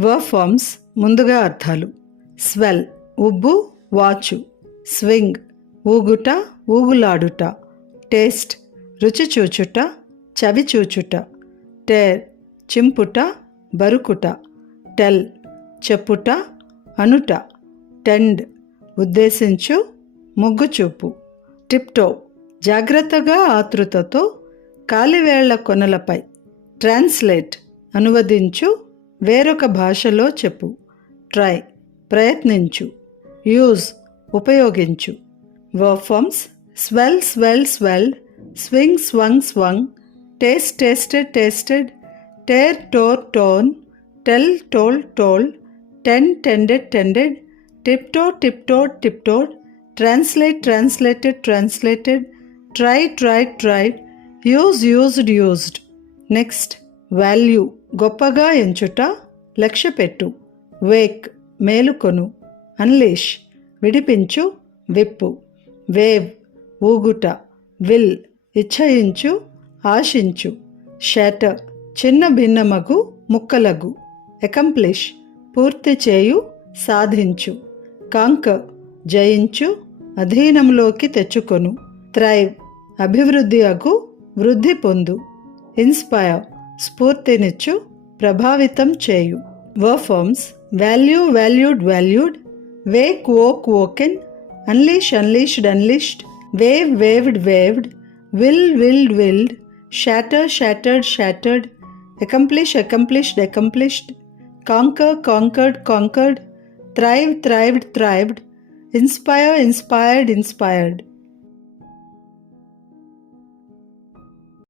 Verb forms ముందుగా అర్థాలు. Swell ఉబ్బు, వాచు. స్వింగ్ ఊగుట, ఊగులాడుట. టేస్ట్ రుచి చూచుట, చవి చూచుట. టేర్ చింపుట, బరుకుట. టెల్ చెప్పుట, అనుట. టెండ్ ఉద్దేశించు, మొగ్గు చూపు. టిప్టో జాగ్రత్తగా, ఆతృతతో, కాలివేళ్ల కొనలపై. ట్రాన్స్లేట్ అనువదించు, వేరొక భాషలో చెప్పు. ట్రై ప్రయత్నించు. యూజ్ ఉపయోగించు. Verb forms swell, swell, swelled. Swing, swung, swung. Taste, tasted, tasted. Tear, tore, torn. Tell, told, told. Tend, tended, tended. Tiptoe, tiptoed, tiptoed. Translate, translated, translated. Try, tried, tried. Use, used, used. Next value గొప్పగా ఎంచుట, లక్ష్యపెట్టు. Wake మేలుకొను. Unleash విడిపించు, విప్పు. Wave ఊగుట. Will ఇచ్చయించు, ఆశించు. Shatter చిన్న భిన్నమగు, ముక్కలగు. అకంప్లిష్ పూర్తి చేయు, సాధించు. కాంకర్ జయించు, అధీనంలోకి తెచ్చుకొను. థ్రైవ్ అభివృద్ధి అగు, వృద్ధి పొందు. ఇన్స్పైర్ స్ఫూర్తినిచ్చు, ప్రభావితం చేయు. Verb forms value, valued, valued. Wake, woke, woken. Unleash, unleashed, unleashed. Wave, waved, waved. Will, willed, willed. Shatter, shattered, shattered. Accomplish, accomplished, accomplished. Conquer, conquered, conquered. Thrive, thrived, thrived. Inspire, inspired, inspired.